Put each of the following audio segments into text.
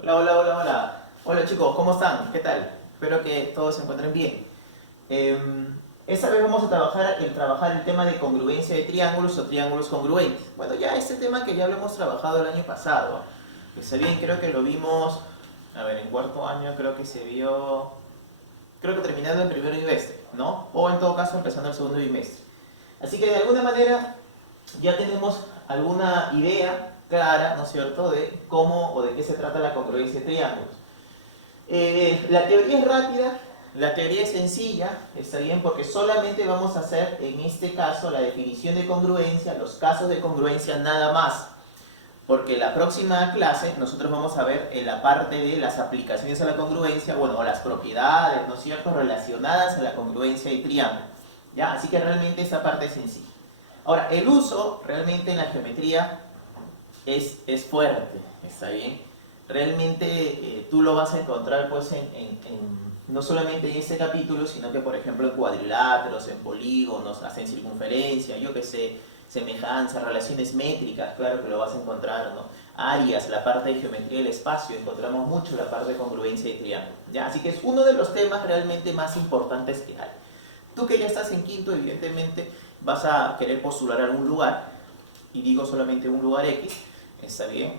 Hola, hola, hola, hola. Hola chicos, ¿cómo están? ¿Qué tal? Espero que todos se encuentren bien. Esta vez vamos a trabajar el tema de congruencia de triángulos o triángulos congruentes. Bueno, ya este tema que ya lo hemos trabajado el año pasado. Está bien, creo que lo vimos, a ver, en cuarto año creo que se vio, creo que terminando el primer bimestre, ¿no? O en todo caso empezando el segundo bimestre. Así que de alguna manera ya tenemos alguna idea clara, ¿no es cierto?, de cómo o de qué se trata la congruencia de triángulos. La teoría es rápida, la teoría es sencilla, está bien, porque solamente vamos a hacer en este caso la definición de congruencia, los casos de congruencia nada más. Porque la próxima clase nosotros vamos a ver en la parte de las aplicaciones a la congruencia, bueno, o las propiedades, ¿no es cierto?, relacionadas a la congruencia de triángulo. ¿Ya? Así que realmente esa parte es sencilla. Ahora, el uso realmente en la geometría es fuerte, ¿está bien? Realmente tú lo vas a encontrar pues no solamente en este capítulo, sino que por ejemplo en cuadriláteros, en polígonos, hasta en circunferencia, yo que sé, semejanza, relaciones métricas, claro que lo vas a encontrar, ¿no? Áreas, la parte de geometría del espacio, encontramos mucho la parte de congruencia de triángulo, ¿ya? Así que es uno de los temas realmente más importantes que hay. Tú que ya estás en quinto, evidentemente vas a querer postular algún lugar, y digo solamente un lugar X, está bien.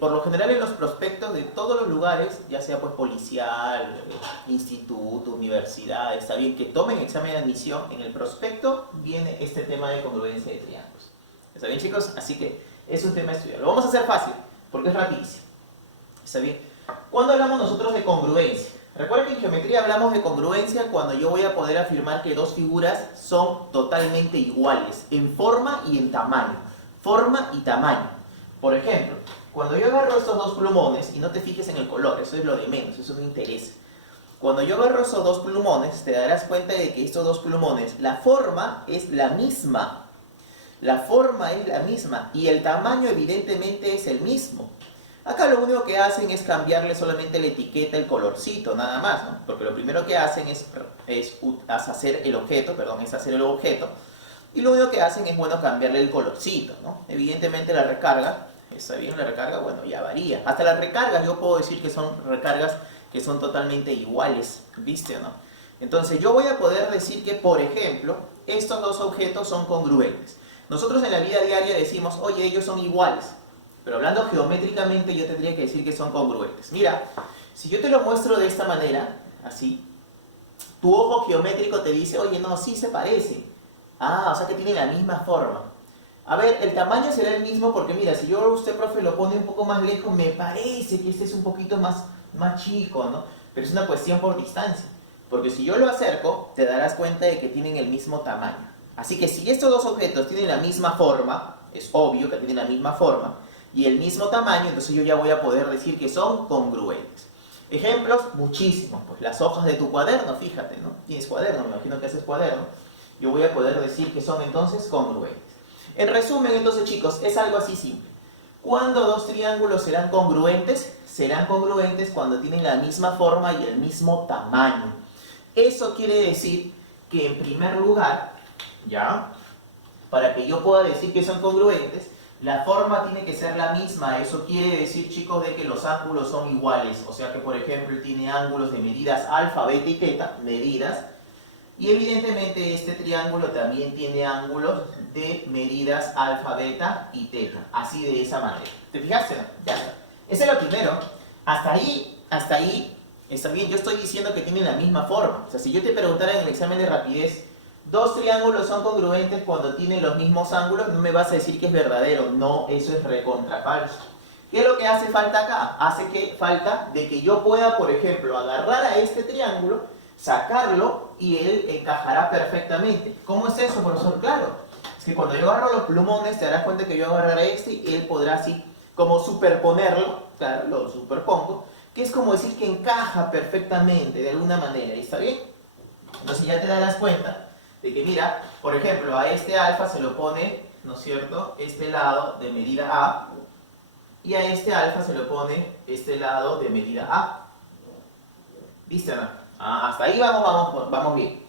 Por lo general en los prospectos de todos los lugares, ya sea pues policial, instituto, universidad, está bien, que tomen examen de admisión, en el prospecto viene este tema de congruencia de triángulos. ¿Está bien, chicos? Así que es un tema a estudiar. Lo vamos a hacer fácil, porque es rapidísimo. ¿Está bien? ¿Cuándo hablamos nosotros de congruencia? Recuerden que en geometría hablamos de congruencia cuando yo voy a poder afirmar que dos figuras son totalmente iguales, en forma y en tamaño. Forma y tamaño. Por ejemplo, cuando yo agarro estos dos plumones, y no te fijes en el color, eso es lo de menos, eso no interesa. Cuando yo agarro estos dos plumones, te darás cuenta de que estos dos plumones, la forma es la misma. La forma es la misma y el tamaño evidentemente es el mismo. Acá lo único que hacen es cambiarle solamente la etiqueta, el colorcito, nada más, ¿no? Porque lo primero que hacen es hacer el objeto, y lo único que hacen es, bueno, cambiarle el colorcito, ¿no? Evidentemente la recarga, está bien, la recarga, bueno, ya varía. Hasta las recargas yo puedo decir que son recargas que son totalmente iguales, ¿viste o no? Entonces yo voy a poder decir que, por ejemplo, estos dos objetos son congruentes. Nosotros en la vida diaria decimos, oye, ellos son iguales. Pero hablando geométricamente yo tendría que decir que son congruentes. Mira, si yo te lo muestro de esta manera, así, tu ojo geométrico te dice, oye, no, sí se parecen. Ah, o sea que tienen la misma forma. A ver, el tamaño será el mismo porque mira, si yo a usted, profe, lo pone un poco más lejos, me parece que este es un poquito más chico, ¿no? Pero es una cuestión por distancia. Porque si yo lo acerco, te darás cuenta de que tienen el mismo tamaño. Así que si estos dos objetos tienen la misma forma, es obvio que tienen la misma forma, y el mismo tamaño, entonces yo ya voy a poder decir que son congruentes. Ejemplos, muchísimos. Pues las hojas de tu cuaderno, fíjate, ¿no? Tienes cuaderno, me imagino que haces cuaderno. Yo voy a poder decir que son entonces congruentes. En resumen, entonces, chicos, es algo así simple. ¿Cuándo dos triángulos serán congruentes? Serán congruentes cuando tienen la misma forma y el mismo tamaño. Eso quiere decir que en primer lugar, ¿ya? Para que yo pueda decir que son congruentes, la forma tiene que ser la misma. Eso quiere decir, chicos, de que los ángulos son iguales. O sea que, por ejemplo, tiene ángulos de medidas alfa, beta y teta, medidas. Y evidentemente este triángulo también tiene ángulos de medidas alfa, beta y teta. Así de esa manera. ¿Te fijaste? No? Ya está. Ese es lo primero. Hasta ahí, está bien. Yo estoy diciendo que tienen la misma forma. O sea, si yo te preguntara en el examen de rapidez, dos triángulos son congruentes cuando tienen los mismos ángulos, no me vas a decir que es verdadero. No, eso es recontra falso. ¿Qué es lo que hace falta acá? Falta de que yo pueda, por ejemplo, agarrar a este triángulo, sacarlo y él encajará perfectamente. ¿Cómo es eso, profesor? Claro, es que cuando yo agarro los plumones te darás cuenta que yo agarraré este y él podrá así como superponerlo, claro, lo superpongo, que es como decir que encaja perfectamente de alguna manera, ¿está bien? Entonces ya te darás cuenta de que, mira, por ejemplo, a este alfa se lo pone, ¿no es cierto?, este lado de medida A, y a este alfa se lo pone este lado de medida A. ¿Viste o no? Hasta ahí vamos bien.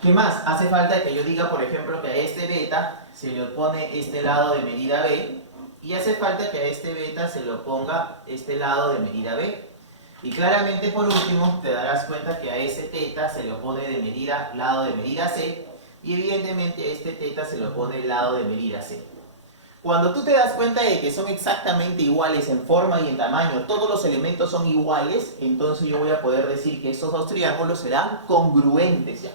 ¿Qué más? Hace falta que yo diga, por ejemplo, que a este beta se le pone este lado de medida B Y hace falta que a este beta se lo ponga este lado de medida B. Y claramente por último te darás cuenta que a ese teta se lo pone de medida, lado de medida C, y evidentemente a este teta se lo pone el lado de medida C. Cuando tú te das cuenta de que son exactamente iguales en forma y en tamaño, todos los elementos son iguales, entonces yo voy a poder decir que estos dos triángulos serán congruentes ya.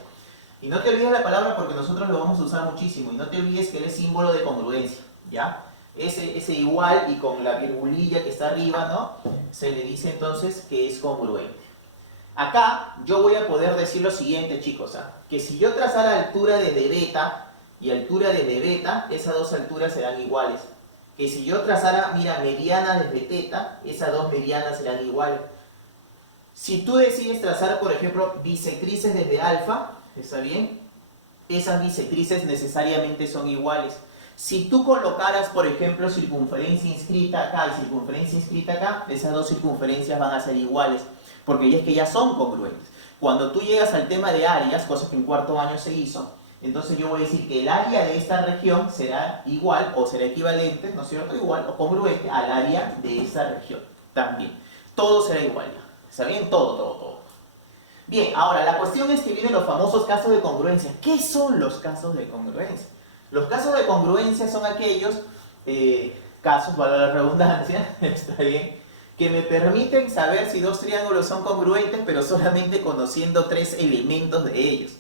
Y no te olvides la palabra porque nosotros lo vamos a usar muchísimo, y no te olvides que él es símbolo de congruencia, ¿ya? Ese igual y con la virgulilla que está arriba, ¿no? Se le dice entonces que es congruente. Acá yo voy a poder decir lo siguiente, chicos, ¿ah? Que si yo trazara altura desde beta y altura desde beta, esas dos alturas serán iguales. Que si yo trazara, mira, mediana desde teta, esas dos medianas serán iguales. Si tú decides trazar, por ejemplo, bisectrices desde alfa, ¿está bien? Esas bisectrices necesariamente son iguales. Si tú colocaras, por ejemplo, circunferencia inscrita acá y circunferencia inscrita acá, esas dos circunferencias van a ser iguales, porque ya es que ya son congruentes. Cuando tú llegas al tema de áreas, cosa que en cuarto año se hizo, entonces yo voy a decir que el área de esta región será igual o será equivalente, ¿no es cierto? Igual o congruente al área de esta región también. Todo será igual ya. ¿Está bien? Todo. Bien, ahora la cuestión es que vienen los famosos casos de congruencia. ¿Qué son los casos de congruencia? Los casos de congruencia son aquellos casos, para la redundancia, está bien, que me permiten saber si dos triángulos son congruentes, pero solamente conociendo tres elementos de ellos.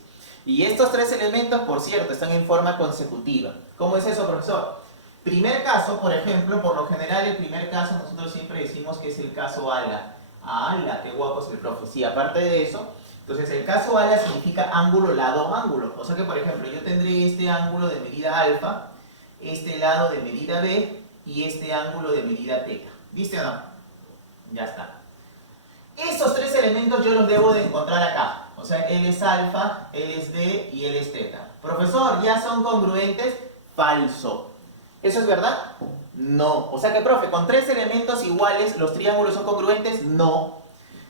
Y estos tres elementos, por cierto, están en forma consecutiva. ¿Cómo es eso, profesor? Primer caso, por ejemplo, por lo general el primer caso nosotros siempre decimos que es el caso ala. ¡Hala! ¡Qué guapo es el profe! Sí, aparte de eso, entonces el caso ala significa ángulo, lado, ángulo. O sea que, por ejemplo, yo tendré este ángulo de medida alfa, este lado de medida b y este ángulo de medida teta. ¿Viste o no? Ya está. Esos tres elementos yo los debo de encontrar acá. O sea, él es alfa, él es b y él es teta. Profesor, ¿ya son congruentes? Falso. ¿Eso es verdad? No. O sea que, profe, con tres elementos iguales, ¿los triángulos son congruentes? No.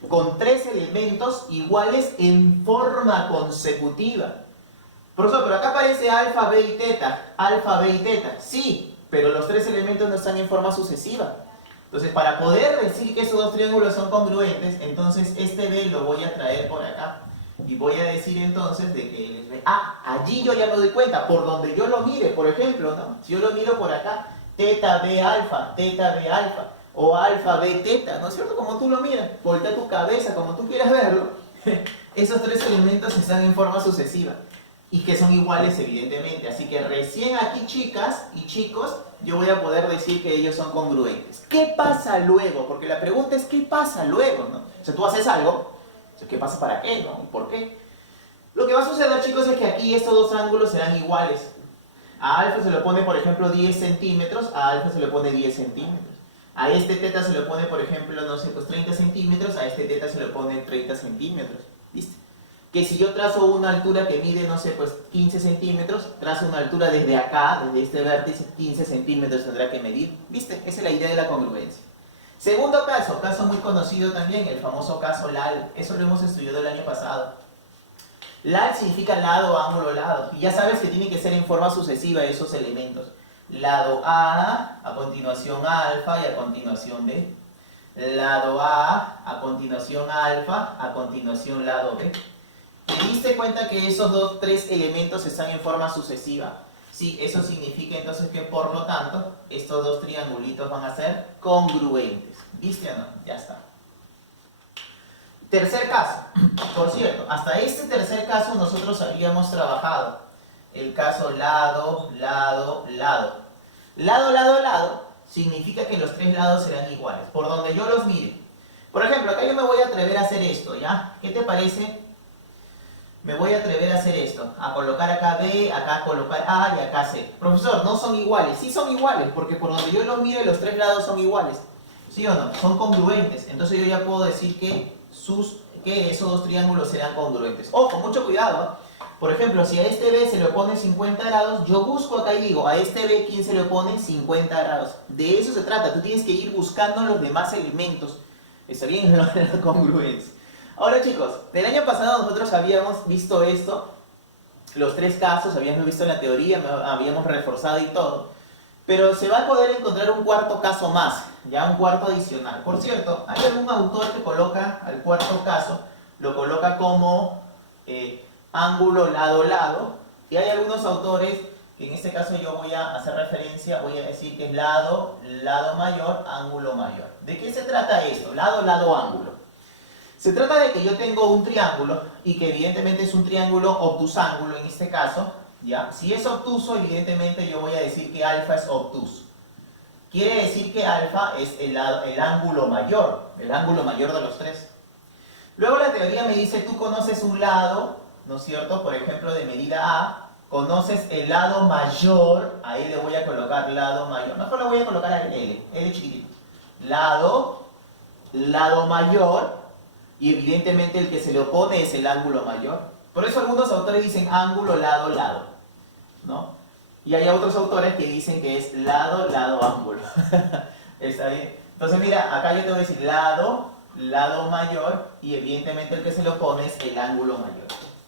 Con tres elementos iguales en forma consecutiva. Profesor, pero acá aparece alfa, b y teta. Alfa, b y teta. Sí, pero los tres elementos no están en forma sucesiva. Entonces, para poder decir que esos dos triángulos son congruentes, entonces este b lo voy a traer por acá. Y voy a decir entonces de que... allí yo ya me doy cuenta, por donde yo lo mire, por ejemplo, ¿no? Si yo lo miro por acá, teta b alfa, o alfa b teta, ¿no es cierto? Como tú lo miras, voltea tu cabeza, como tú quieras verlo, esos tres elementos están en forma sucesiva y que son iguales evidentemente, así que recién aquí, chicas y chicos, yo voy a poder decir que ellos son congruentes. ¿Qué pasa luego? Porque la pregunta es ¿qué pasa luego? ¿No? O sea, tú haces algo, ¿qué pasa para qué? ¿No? ¿Y por qué? Lo que va a suceder, chicos, es que aquí estos dos ángulos serán iguales. A alfa se le pone, por ejemplo, 10 centímetros, a alfa se le pone 10 centímetros. A este teta se le pone, por ejemplo, no sé, pues 30 centímetros, a este teta se le pone 30 centímetros. ¿Viste? Que si yo trazo una altura que mide, no sé, pues 15 centímetros, trazo una altura desde acá, desde este vértice, 15 centímetros tendrá que medir. ¿Viste? Esa es la idea de la congruencia. Segundo caso, caso muy conocido también, el famoso caso LAL. Eso lo hemos estudiado el año pasado. LAL significa lado, ángulo, lado. Y ya sabes que tienen que ser en forma sucesiva esos elementos. Lado A, a continuación alfa y a continuación B. Lado A continuación alfa, a continuación lado B. ¿Te diste cuenta que esos tres elementos están en forma sucesiva? Sí, eso significa entonces que por lo tanto, estos dos triangulitos van a ser congruentes. ¿Viste o no? Ya está. Tercer caso. Por cierto, hasta este tercer caso nosotros habíamos trabajado el caso lado, lado, lado. Lado, lado, lado significa que los tres lados serán iguales, por donde yo los mire. Por ejemplo, acá yo me voy a atrever a hacer esto, ¿ya? ¿Qué te parece? Me voy a atrever a hacer esto, a colocar acá B, acá colocar A y acá C. Profesor, no son iguales. Sí son iguales, porque por donde yo los mire los tres lados son iguales. ¿Sí o no? Son congruentes. Entonces yo ya puedo decir que esos dos triángulos serán congruentes. Ojo, mucho cuidado, ¿eh? Por ejemplo, si a este B se le pone 50 grados, yo busco acá y digo, a este B, ¿quién se le pone 50 grados? De eso se trata, tú tienes que ir buscando los demás elementos. ¿Está bien? La congruencia. Ahora, chicos, el año pasado nosotros habíamos visto esto, los tres casos, habíamos visto en la teoría, habíamos reforzado y todo. Pero se va a poder encontrar un cuarto caso más, ya un cuarto adicional. Por cierto, hay algún autor que coloca al cuarto caso, lo coloca como ángulo lado-lado, y hay algunos autores que en este caso yo voy a hacer referencia, voy a decir que es lado, lado mayor, ángulo mayor. ¿De qué se trata esto? Lado, lado, ángulo. Se trata de que yo tengo un triángulo y que evidentemente es un triángulo obtusángulo en este caso, ¿ya? Si es obtuso, evidentemente yo voy a decir que alfa es obtuso. Quiere decir que alfa es el ángulo mayor de los tres. Luego la teoría me dice, tú conoces un lado, ¿no es cierto? Por ejemplo, de medida A, conoces el lado mayor, ahí le voy a colocar lado mayor, mejor le voy a colocar el L chiquitito. Lado mayor, y evidentemente el que se le opone es el ángulo mayor. Por eso algunos autores dicen ángulo, lado, lado, ¿no? Y hay otros autores que dicen que es lado, lado, ángulo. ¿Está bien? Entonces mira, acá yo te voy a decir lado, lado mayor, y evidentemente el que se le opone es el ángulo mayor.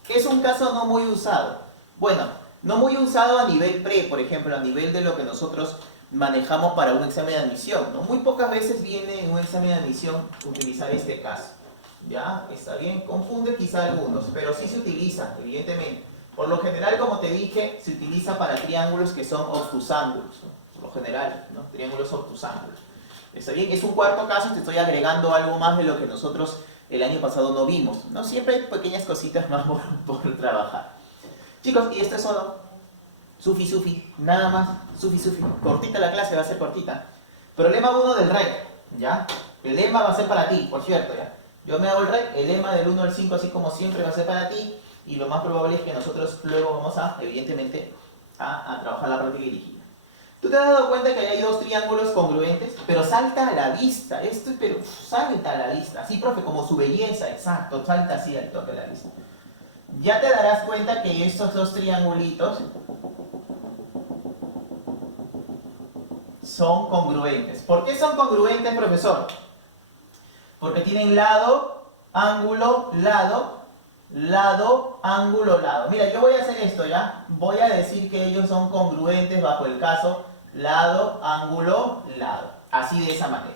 Es un caso no muy usado. Bueno, no muy usado a nivel pre, por ejemplo, a nivel de lo que nosotros manejamos para un examen de admisión, ¿no? Muy pocas veces viene en un examen de admisión utilizar este caso. ¿Ya? Está bien, confunde quizá algunos, pero sí se utiliza, evidentemente. Por lo general, como te dije, se utiliza para triángulos que son obtusángulos, ¿no? Por lo general, ¿no? Triángulos obtusángulos. ¿Está bien? Es un cuarto caso, te estoy agregando algo más de lo que nosotros el año pasado no vimos, ¿no? Siempre hay pequeñas cositas más por trabajar. Chicos, y esto es solo. Sufi, nada más. Sufi. Cortita la clase, va a ser cortita. Problema 1 del REC, ¿ya? El lema va a ser para ti, por cierto, ¿ya? Yo me hago el REC, el lema del 1 al 5, así como siempre, va a ser para ti. Y lo más probable es que nosotros luego vamos a, evidentemente, a trabajar la práctica dirigida. ¿Tú te has dado cuenta que hay dos triángulos congruentes? Pero salta a la vista, pero salta a la vista. Así, profe, como su belleza, exacto, salta así al toque a la vista. Ya te darás cuenta que estos dos triangulitos son congruentes. ¿Por qué son congruentes, profesor? Porque tienen lado, ángulo, lado, lado, ángulo, lado. Mira, yo voy a hacer esto, ¿ya? Voy a decir que ellos son congruentes bajo el caso lado, ángulo, lado. Así de esa manera.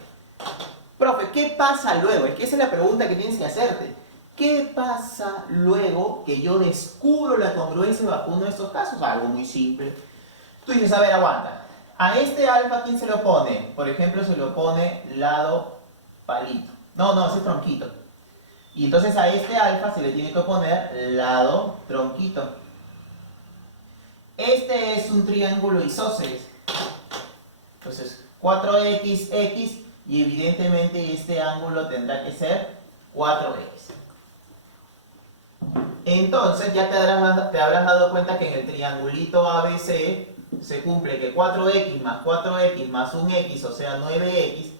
Profe, ¿qué pasa luego? Es que esa es la pregunta que tienes que hacerte. ¿Qué pasa luego que yo descubro la congruencia bajo uno de estos casos? Algo muy simple. Tú dices, a ver, aguanta. A este alfa, ¿quién se lo opone? Por ejemplo, se lo opone lado palito. No, ese es tronquito. Y entonces a este alfa se le tiene que oponer lado tronquito. Este es un triángulo isósceles. Entonces, 4x, y evidentemente este ángulo tendrá que ser 4x. Entonces ya te habrás dado cuenta que en el triangulito ABC se cumple que 4x más un x, o sea 9x,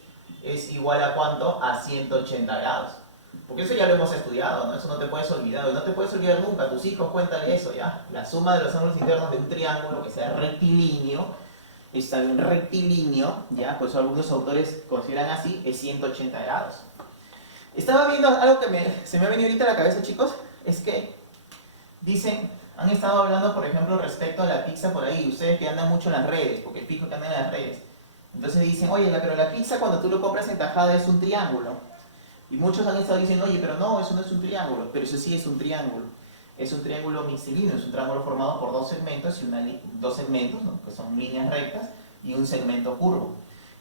es igual a ¿cuánto? A 180 grados. Porque eso ya lo hemos estudiado, ¿no? Eso no te puedes olvidar, no te puedes olvidar nunca. A tus hijos cuéntale eso, ¿ya? La suma de los ángulos internos de un triángulo que sea rectilíneo, está bien rectilíneo, ¿ya? Por eso algunos autores consideran así, es 180 grados. Estaba viendo algo que se me ha venido ahorita a la cabeza, chicos, es que dicen, han estado hablando, por ejemplo, respecto a la pizza por ahí, ustedes que andan mucho en las redes, porque fijo que andan en las redes. Entonces dicen, oye, pero la pizza cuando tú lo compras en tajada es un triángulo. Y muchos han estado diciendo, oye, pero no, eso no es un triángulo. Pero eso sí es un triángulo. Es un triángulo mixtilíneo, es un triángulo formado por dos segmentos, dos segmentos, ¿no? Que son líneas rectas, y un segmento curvo.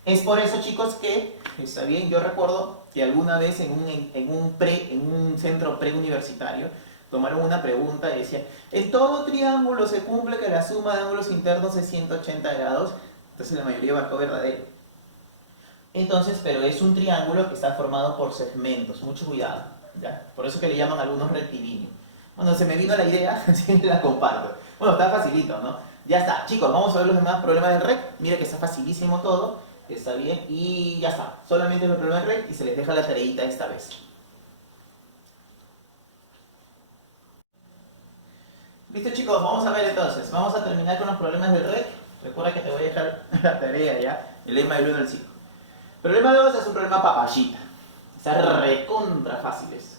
Es por eso, chicos, que, está bien, yo recuerdo que alguna vez en un centro preuniversitario tomaron una pregunta y decía, en todo triángulo se cumple que la suma de ángulos internos es 180 grados. Entonces la mayoría marcó verdadero. Entonces, pero es un triángulo que está formado por segmentos, mucho cuidado, ¿ya? Por eso que le llaman algunos rectilíneos. Bueno, se me vino la idea, así que la comparto. Bueno, está facilito, ¿no? Ya está, chicos, vamos a ver los demás problemas del REC. Mira que está facilísimo todo, está bien, y ya está. Solamente el problema del REC y se les deja la tareita esta vez. Listo, chicos, vamos a ver entonces. Vamos a terminar con los problemas del REC. Recuerda que te voy a dejar la tarea ya, el lema del 1 al 5. Problema 2 es un problema papayita. Está recontra fáciles.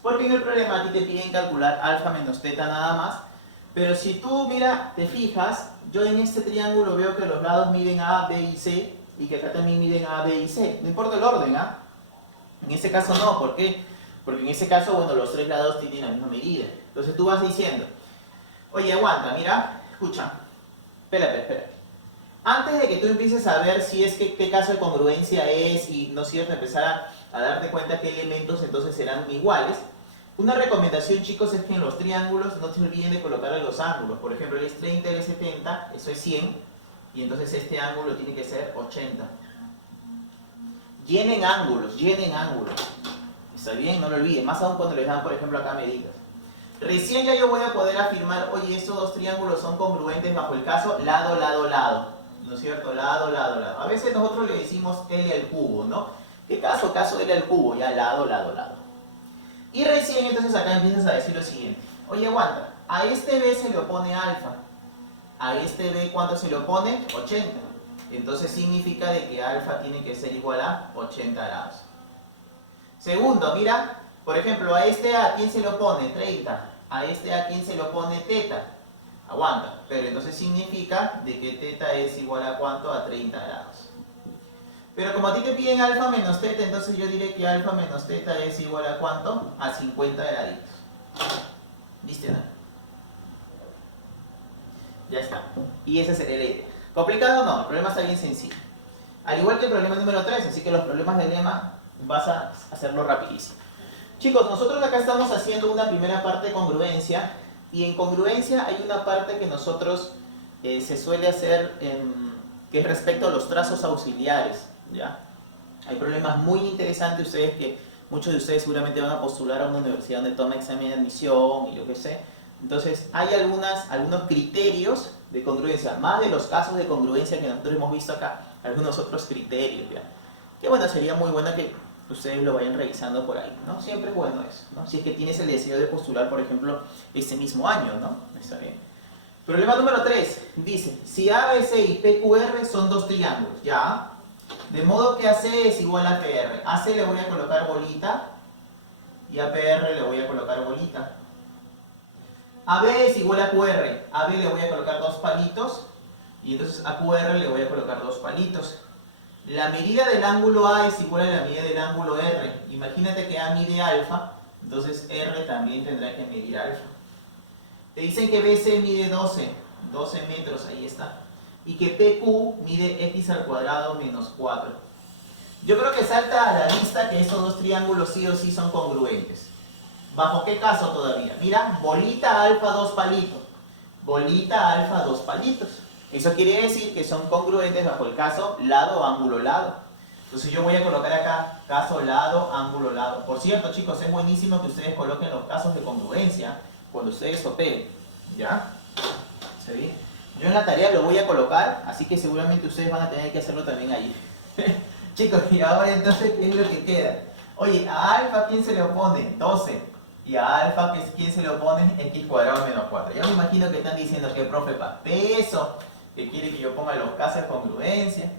Porque en el problema a ti te piden calcular alfa menos teta nada más. Pero si tú, mira, te fijas, yo en este triángulo veo que los lados miden A, B y C, y que acá también miden A, B y C. No importa el orden, ¿ah? En este caso no, ¿por qué? Porque en ese caso, bueno, los tres lados tienen la misma medida. Entonces tú vas diciendo, oye, aguanta, mira, escucha, espérate. Antes de que tú empieces a ver si es que qué caso de congruencia es y no sirve empezar a darte cuenta qué elementos entonces serán iguales, una recomendación, chicos, es que en los triángulos no se olviden de colocar los ángulos. Por ejemplo, él es 30, él es 70, eso es 100, y entonces este ángulo tiene que ser 80. Llenen ángulos, llenen ángulos. Está bien, no lo olviden, más aún cuando les dan, por ejemplo, acá medidas. Recién ya yo voy a poder afirmar, oye, estos dos triángulos son congruentes bajo el caso lado, lado, lado. ¿No es cierto? Lado, lado, lado. A veces nosotros le decimos L al cubo, ¿no? ¿Qué caso? Caso L al cubo, ya lado, lado, lado. Y recién entonces acá empiezas a decir lo siguiente. Oye, aguanta, a este B se le opone alfa. A este B, ¿cuánto se le opone? 80. Entonces significa de que alfa tiene que ser igual a 80 grados. Segundo, mira, por ejemplo, a este A, ¿quién se le opone? 30. A este A, ¿quién se le opone? Teta. Aguanta, pero entonces significa de que teta es igual a ¿cuánto? A 30 grados. Pero como a ti te piden alfa menos teta, entonces yo diré que alfa menos teta es igual a ¿cuánto? A 50 graditos. ¿Viste, no? Ya está. Y ese sería el idea. ¿Complicado? No, el problema está bien sencillo. Al igual que el problema número 3, así que los problemas de lema vas a hacerlo rapidísimo. Chicos, nosotros acá estamos haciendo una primera parte de congruencia, y en congruencia hay una parte que nosotros se suele hacer que es respecto a los trazos auxiliares, ¿ya? Hay problemas muy interesantes, ustedes que muchos de ustedes seguramente van a postular a una universidad donde toma examen de admisión y yo qué sé. Entonces hay algunos criterios de congruencia, más de los casos de congruencia que nosotros hemos visto acá, algunos otros criterios, ¿ya? Que bueno, sería muy bueno que ustedes lo vayan revisando por ahí, ¿no? Siempre es bueno eso, ¿no? Si es que tienes el deseo de postular, por ejemplo, este mismo año, ¿no? Está bien. Problema número 3, dice, si ABC y PQR son dos triángulos, ¿ya? De modo que AC es igual a PR. AC le voy a colocar bolita y a PR le voy a colocar bolita. AB es igual a QR. AB le voy a colocar dos palitos y entonces a QR le voy a colocar dos palitos. La medida del ángulo A es igual a la medida del ángulo R. Imagínate que A mide alfa, entonces R también tendrá que medir alfa. Te dicen que BC mide 12 metros, ahí está. Y que PQ mide x al cuadrado menos 4. Yo creo que salta a la vista que esos dos triángulos sí o sí son congruentes. ¿Bajo qué caso todavía? Mira, bolita alfa, dos palitos. Bolita alfa, dos palitos. Eso quiere decir que son congruentes bajo el caso lado, ángulo, lado. Entonces yo voy a colocar acá caso lado, ángulo, lado. Por cierto, chicos, es buenísimo que ustedes coloquen los casos de congruencia cuando ustedes operen. ¿Ya? ¿Se ve? Yo en la tarea lo voy a colocar, así que seguramente ustedes van a tener que hacerlo también allí. Chicos, y ahora entonces, ¿qué es lo que queda? Oye, a alfa, ¿quién se le opone? 12. Y a alfa, ¿quién se le opone? X cuadrado menos 4. Ya me imagino que están diciendo que profe para peso, que quiere que yo ponga los casos de congruencia.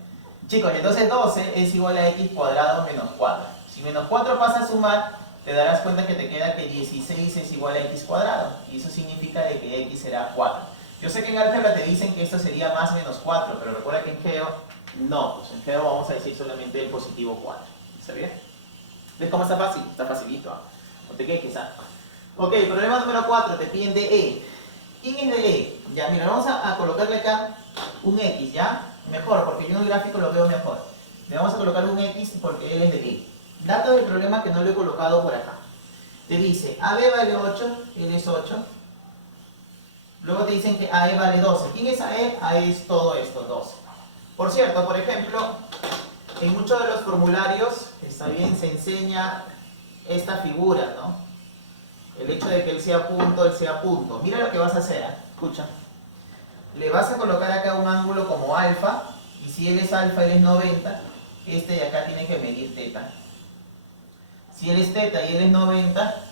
Chicos, entonces 12 es igual a X cuadrado menos 4. Si menos 4 pasa a sumar, te darás cuenta que te queda que 16 es igual a X cuadrado. Y eso significa de que X será 4. Yo sé que en álgebra te dicen que esto sería más menos 4, pero recuerda que en Geo, no, pues en Geo vamos a decir solamente el positivo 4. ¿Está bien? ¿Ves cómo está fácil? Está facilito, ¿ah? No te quejes, ¿ah? Ok, problema número 4, te piden de E. ¿Quién es de E? Ya, mira, vamos a colocarle acá un X, ¿ya? Mejor, porque yo en el gráfico lo veo mejor. Le vamos a colocar un X porque él es de E. Dato del problema que no lo he colocado por acá. Te dice, AB vale 8, él es 8. Luego te dicen que AE vale 12. ¿Quién es AE? AE es todo esto, 12. Por cierto, por ejemplo, en muchos de los formularios, está bien, se enseña esta figura, ¿no? El hecho de que él sea punto, él sea punto. Mira lo que vas a hacer, ¿eh? Escucha. Le vas a colocar acá un ángulo como alfa, y si él es alfa, él es 90, este de acá tiene que medir teta. Si él es teta y él es 90,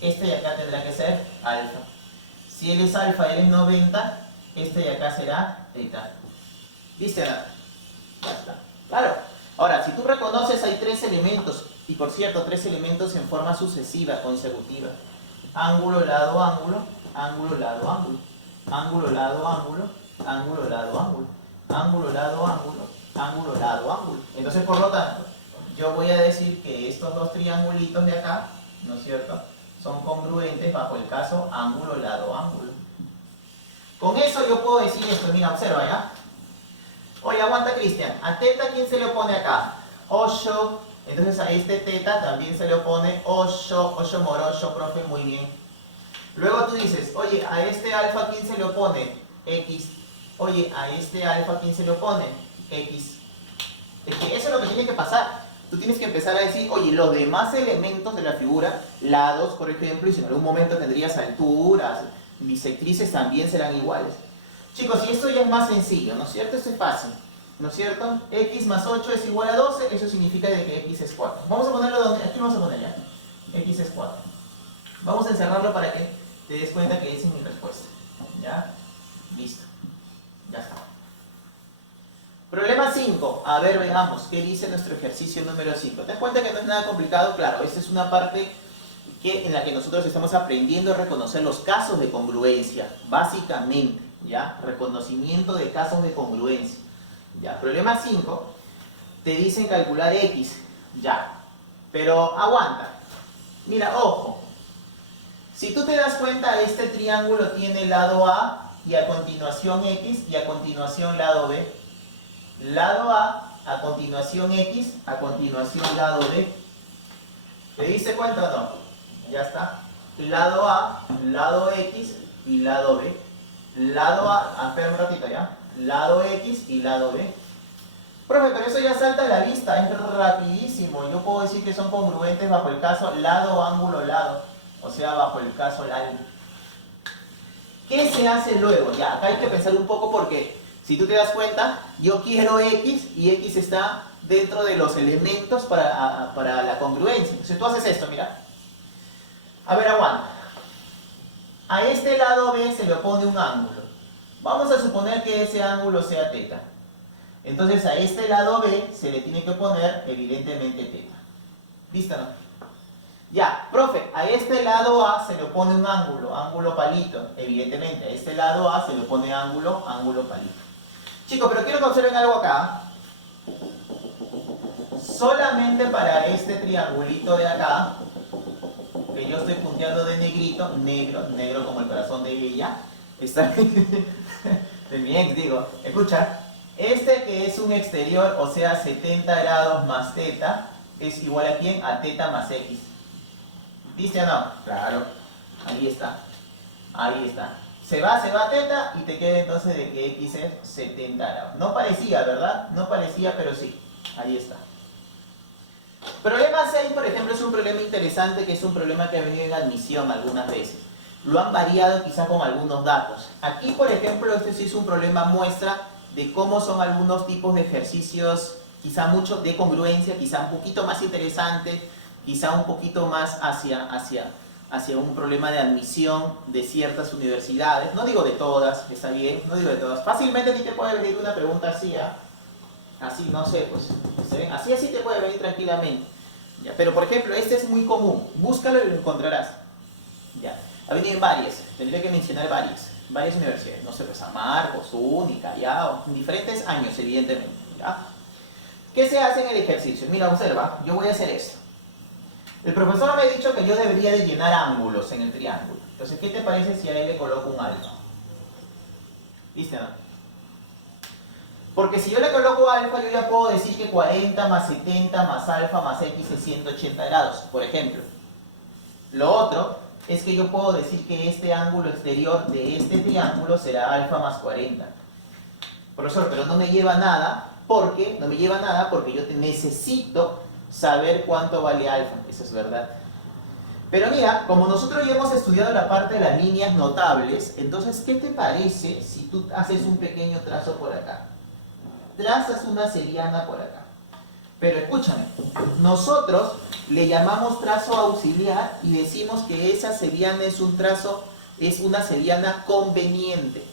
este de acá tendrá que ser alfa. Si él es alfa, él es 90, este de acá será teta. ¿Viste? Ya está. Claro. Ahora, si tú reconoces, hay tres elementos, y por cierto, tres elementos en forma sucesiva, consecutiva. Ángulo, lado, ángulo, ángulo, lado, ángulo. Ángulo, lado, ángulo, ángulo, lado, ángulo. Ángulo, lado, ángulo. Ángulo, lado, ángulo. Entonces, por lo tanto, yo voy a decir que estos dos triangulitos de acá, ¿no es cierto?, son congruentes bajo el caso ángulo, lado, ángulo. Con eso yo puedo decir esto, mira, observa, ¿ya? Oye, aguanta, Cristian. ¿A teta quién se le opone acá? 8. Entonces a este teta también se le opone 8. 8 morocho, profe, muy bien. Luego tú dices, oye, a este alfa quién se le opone? X. Oye, a este alfa quién se le opone? X. Es que eso es lo que tiene que pasar. Tú tienes que empezar a decir, oye, los demás elementos de la figura, lados, por ejemplo, y si en algún momento tendrías alturas, bisectrices, también serán iguales. Chicos, y esto ya es más sencillo, ¿no es cierto? Esto es fácil, ¿no es cierto? X más 8 es igual a 12, eso significa de que X es 4. Vamos a ponerlo donde, aquí vamos a poner ya. X es 4. Vamos a encerrarlo para que te des cuenta que esa es mi respuesta. ¿Ya? Listo. Ya está. Problema 5. A ver, veamos, ¿qué dice nuestro ejercicio número 5? ¿Te das cuenta que no es nada complicado? Claro, esta es una parte en la que nosotros estamos aprendiendo a reconocer los casos de congruencia, básicamente, ¿ya? Reconocimiento de casos de congruencia. ¿Ya? Problema 5, te dicen calcular X, ya. Pero aguanta. Mira, ojo. Si tú te das cuenta, este triángulo tiene lado A y a continuación X y a continuación lado B. Lado A continuación X, a continuación lado B. ¿Te diste cuenta o no? Ya está. Lado A, lado X y lado B. Lado A, espera un ratito ya. Lado X y lado B. Profe, pero eso ya salta a la vista, es rapidísimo. Yo puedo decir que son congruentes bajo el caso lado, ángulo, lado. O sea, bajo el caso largo. ¿Qué se hace luego? Ya, acá hay que pensar un poco porque si tú te das cuenta, yo quiero X y X está dentro de los elementos para la congruencia. Entonces tú haces esto, mira. A ver, aguanta. A este lado B se le opone un ángulo. Vamos a suponer que ese ángulo sea teta. Entonces a este lado B se le tiene que poner evidentemente teta. ¿Listo, no? Ya, profe, a este lado A se le opone un ángulo, ángulo palito. Evidentemente, a este lado A se le opone ángulo, ángulo palito. Chicos, pero quiero que observen algo acá. Solamente para este triangulito de acá, que yo estoy punteando de negrito, negro, negro como el corazón de ella, está de mi ex, digo, escucha, este que es un exterior, o sea 70 grados más teta, es igual a quién? A teta más X. ¿Viste o no? Claro, ahí está, ahí está. Se va teta y te queda entonces de que X es 70 grados. No parecía, ¿verdad? No parecía, pero sí, ahí está. Problema 6, por ejemplo, es un problema interesante, que es un problema que ha venido en admisión algunas veces. Lo han variado quizá con algunos datos. Aquí, por ejemplo, este sí es un problema muestra de cómo son algunos tipos de ejercicios, quizá mucho de congruencia, quizá un poquito más interesante, quizá un poquito más hacia un problema de admisión de ciertas universidades. No digo de todas, está bien, no digo de todas. Fácilmente a ti te puede venir una pregunta así, ¿ah? Así, no sé, pues, ¿se ven? Así te puede venir tranquilamente. ¿Ya? Pero, por ejemplo, este es muy común. Búscalo y lo encontrarás. ¿Ya? Ha venido en varias, tendría que mencionar varias universidades. No sé, pues, San Marcos, Única, ya, en diferentes años, evidentemente. ¿Ya? ¿Qué se hace en el ejercicio? Mira, observa, yo voy a hacer esto. El profesor me ha dicho que yo debería de llenar ángulos en el triángulo. Entonces, ¿qué te parece si a él le coloco un alfa? ¿Viste, no? Porque si yo le coloco alfa, yo ya puedo decir que 40 más 70 más alfa más x es 180 grados, por ejemplo. Lo otro es que yo puedo decir que este ángulo exterior de este triángulo será alfa más 40. Profesor, pero no me lleva nada, porque yo necesito saber cuánto vale alfa. Eso es verdad. Pero mira, como nosotros ya hemos estudiado la parte de las líneas notables, entonces, ¿qué te parece si tú haces un pequeño trazo por acá? Trazas una seriana por acá. Pero escúchame, nosotros le llamamos trazo auxiliar y decimos que esa seriana es una seriana conveniente.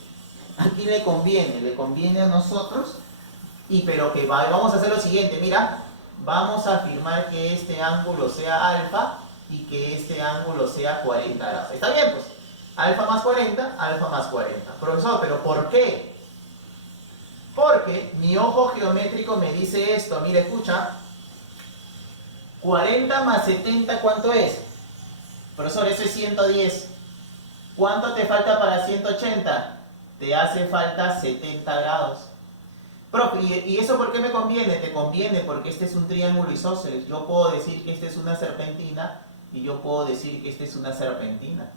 ¿A quién le conviene? Le conviene a nosotros, pero que vamos a hacer lo siguiente, mira, vamos a afirmar que este ángulo sea alfa y que este ángulo sea 40 grados. ¿Está bien? Pues, alfa más 40, alfa más 40. Profesor, ¿pero por qué? Porque mi ojo geométrico me dice esto. Mira, escucha. 40 más 70, ¿cuánto es? Profesor, eso es 110. ¿Cuánto te falta para 180? Te hace falta 70 grados. Profe, ¿y eso por qué me conviene? Te conviene porque este es un triángulo isósceles. Yo puedo decir que este es una serpentina y yo puedo decir que este es una serpentina.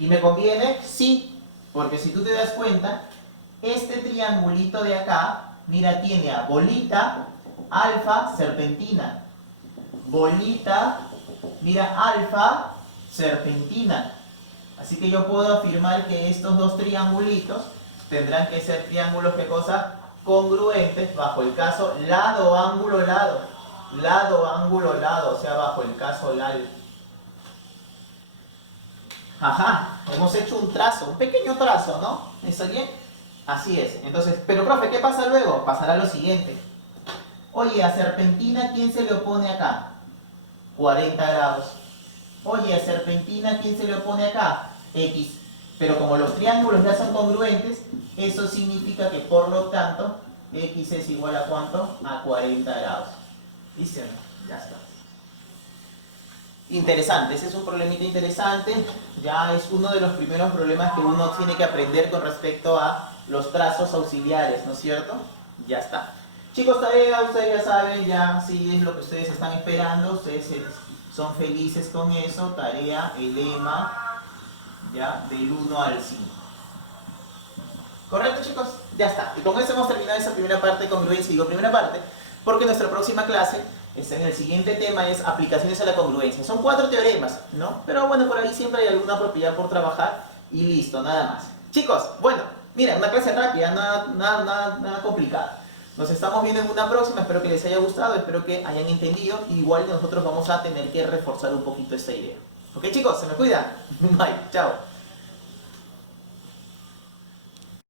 ¿Y me conviene? Sí, porque si tú te das cuenta, este triangulito de acá, mira, tiene a bolita, alfa, serpentina. Bolita, mira, alfa, serpentina. Así que yo puedo afirmar que estos dos triangulitos tendrán que ser triángulos, ¿qué cosa? Congruentes bajo el caso lado, ángulo, lado. Lado, ángulo, lado, o sea, bajo el caso LAL. Ajá, hemos hecho un trazo, un pequeño trazo, ¿no? ¿Está bien? Así es. Entonces, pero profe, ¿qué pasa luego? Pasará lo siguiente. Oye, a serpentina, ¿quién se le opone acá? 40 grados. Oye, a serpentina, ¿quién se le opone acá? X. Pero como los triángulos ya son congruentes, eso significa que por lo tanto, X es igual a ¿cuánto? A 40 grados. ¿Listo? Ya está. Interesante, ese es un problemita interesante. Ya es uno de los primeros problemas que uno tiene que aprender con respecto a los trazos auxiliares, ¿no es cierto? Ya está. Chicos, tarea, ustedes ya saben, ya sí es lo que ustedes están esperando, ustedes son felices con eso. Tarea, el lema, ya, del 1 al 5. ¿Correcto, chicos? Ya está. Y con eso hemos terminado esa primera parte de congruencia. Digo primera parte porque nuestra próxima clase está en el siguiente tema, es aplicaciones a la congruencia. Son 4 teoremas, ¿no? Pero bueno, por ahí siempre hay alguna propiedad por trabajar y listo, nada más. Chicos, bueno, mira, una clase rápida, nada complicada. Nos estamos viendo en una próxima, espero que les haya gustado, espero que hayan entendido. Igual nosotros vamos a tener que reforzar un poquito esta idea. ¿Ok, chicos? Se me cuidan. Bye, chao.